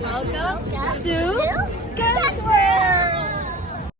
Welcome to Girls World!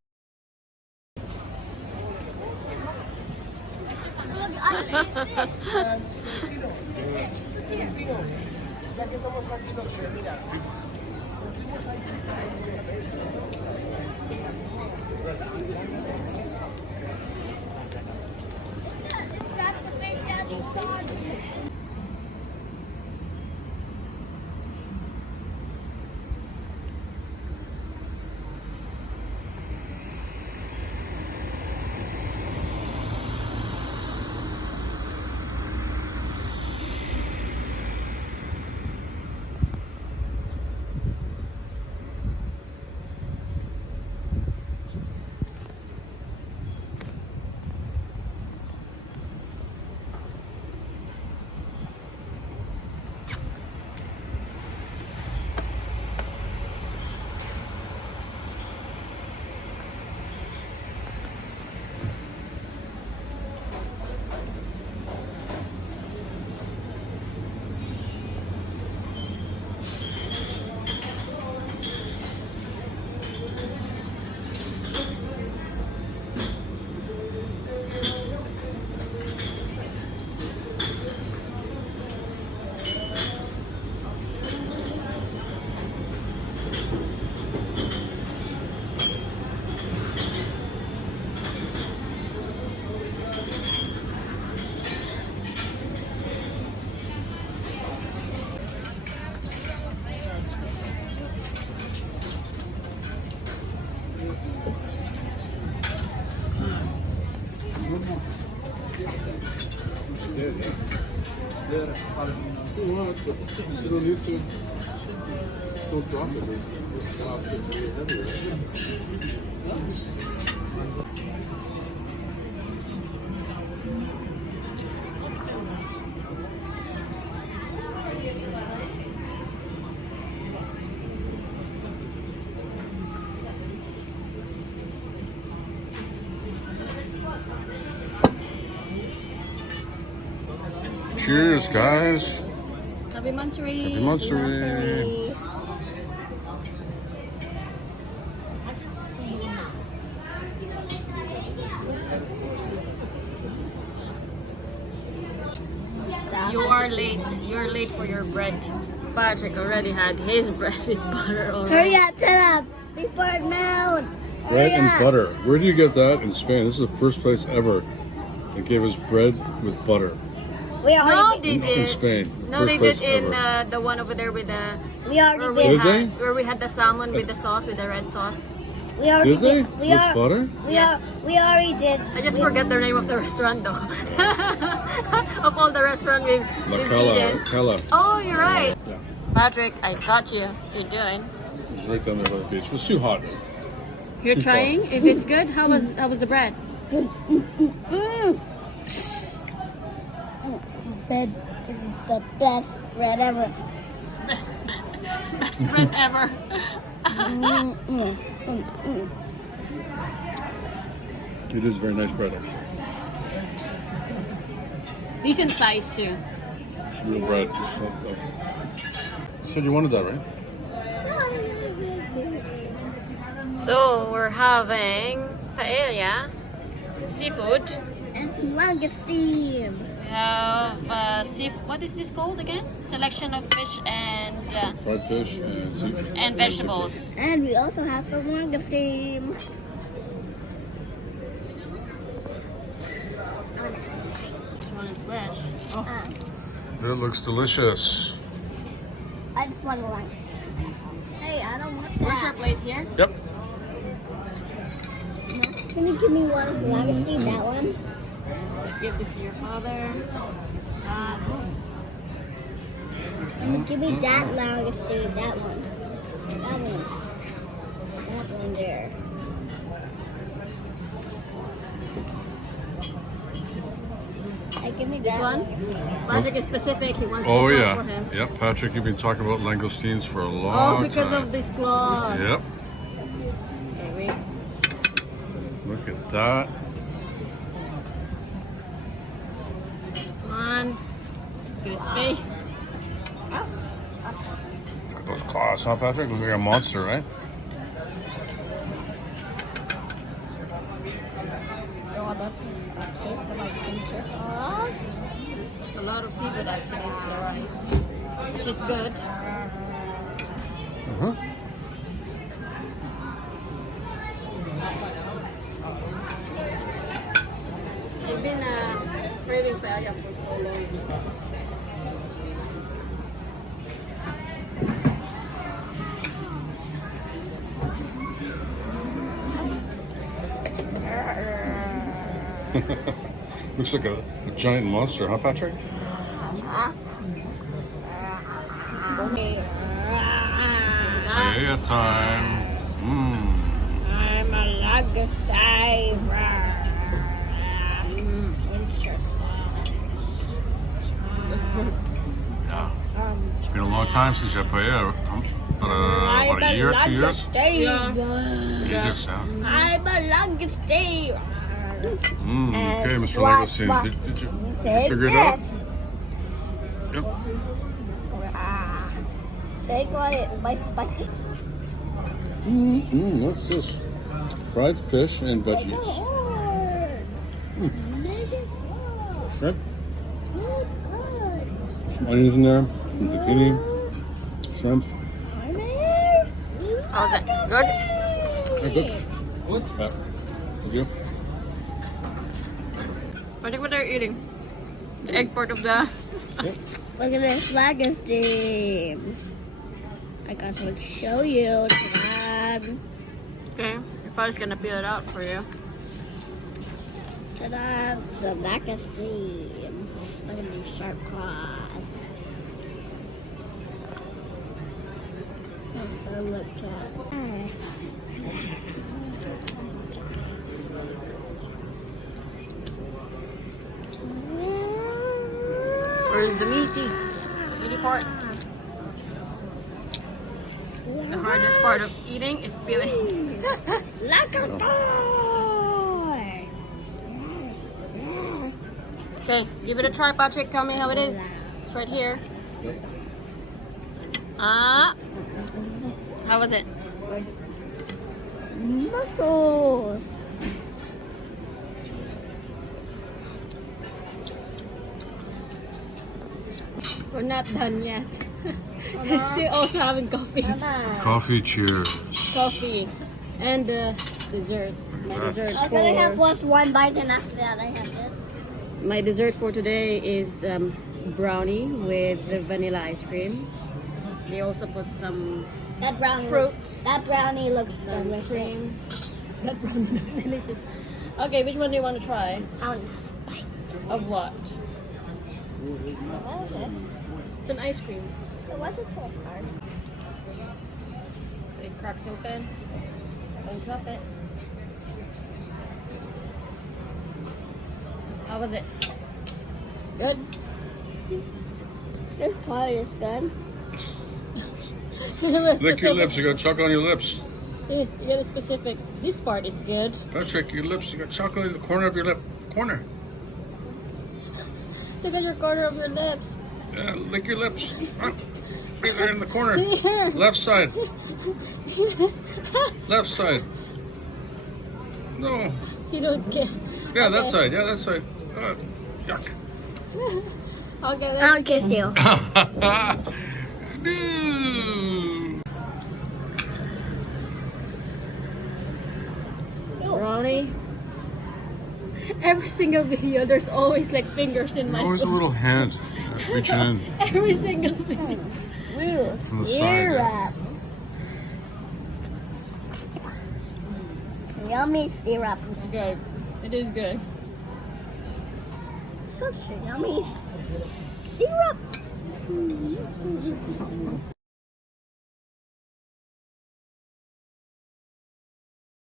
Cheers, guys. Happy Monthsary! Happy Monthsary. You are late. You're late for your bread. Patrick already had his bread with butter already. Hurry up, shut up! Before it melts! Bread and butter. Where do you get that in Spain? This is the first place ever that gave us bread with butter. We No, already they In did. Spain. No, they First did place in ever. the one over there with the we already where we did. Did they? had where we had the salmon with the sauce with the red sauce. We already Did they? did. With butter? We already did. I just forget the name of the restaurant though. Of all the restaurant La we've Cala. eaten. Cala. Oh, you're right. Yeah. Patrick, I taught you. What you're doing. It's right down there by the beach. It was too hot. You're Too trying. far. If it's good, how was the bread? Bread is the best bread ever. Best bread ever. It is very nice bread, actually. Decent size too. It's real bread. You said you wanted that, right? So we're having paella, seafood. And some langoustine. We have seafood. What is this called again? Selection of fish Fried fish and seafood. and vegetables. And we also have some langoustine. Which one is which? Oh, That looks delicious. I just want a langoustine. Hey, I don't want where's your that. plate here? Yep. Can you give me one of the langoustine? That one? Let's give this to your father. Can you give me that langoustine? That one. That one. That one there. Hey, give me This that one? Patrick is specific. He wants Oh, this yeah. one for him. Yep, Patrick, you've been talking about langoustines for a long Oh, because time. of this clause. Yep. Okay, wait. Look at that. This one. Look at his face. That was class, huh, Patrick? It was like a monster, right? A lot of seafood actually in the rice, which is good. Uh-huh. I've been craving paella for so long. Looks like a giant monster, huh, Patrick? Paella time. I'm a longest diver. Yeah. It's been a long time since you had paella. About a year, 2 years? Yeah. Ages, yeah. I'm a longest diver. Okay, Mr. Legostein, did you figure it out? Yep. Take my spicy. What's this? Fried fish and veggies. Shrimp. Some onions in there. Some zucchini. Shrimp. How's it? Good? Yeah, good. Good. Yeah. Thank you. I think what they're eating. The egg part of the... Yep. Look at this legacy. I got to show you. Ta-da. Okay, your father's gonna peel it out for you. Ta-da. The legacy. Look at these sharp claws. Look at. Where's the meaty part? The hardest part of eating is peeling. Okay, give it a try, Patrick. Tell me how it is. It's right here. How was it? Muscles. We're not done yet. Still also having coffee. Coffee, cheers. Coffee. And dessert. My dessert I'm gonna have for one bite and after that I have this. my dessert for today is brownie with the vanilla ice cream. They also put some That brownie fruit. That brownie looks some delicious. cream. That brownie looks delicious. Okay, which one do you want to try? I want to bite. Of what? What is it? It's an ice cream. So what's it so hard? It cracks open. Don't drop it. How was it? Good. This part is good. Lick your lips. You got chocolate on your lips. You get the specifics. This part is good. Patrick, your lips. You got chocolate in the corner of your lip. Corner. Look at your corner of your lips. Yeah, lick your lips. Right there in the corner. Here. Left side. Left side. No. You don't get. Yeah, that side. Yeah, that side. Yuck. Okay, I'll kiss you. No. brownie. Every single video, there's always like fingers in my Always a food. little hand reaching in Every single video. Real from the side. syrup. Yummy syrup. It's good. It is good. Such a yummy syrup.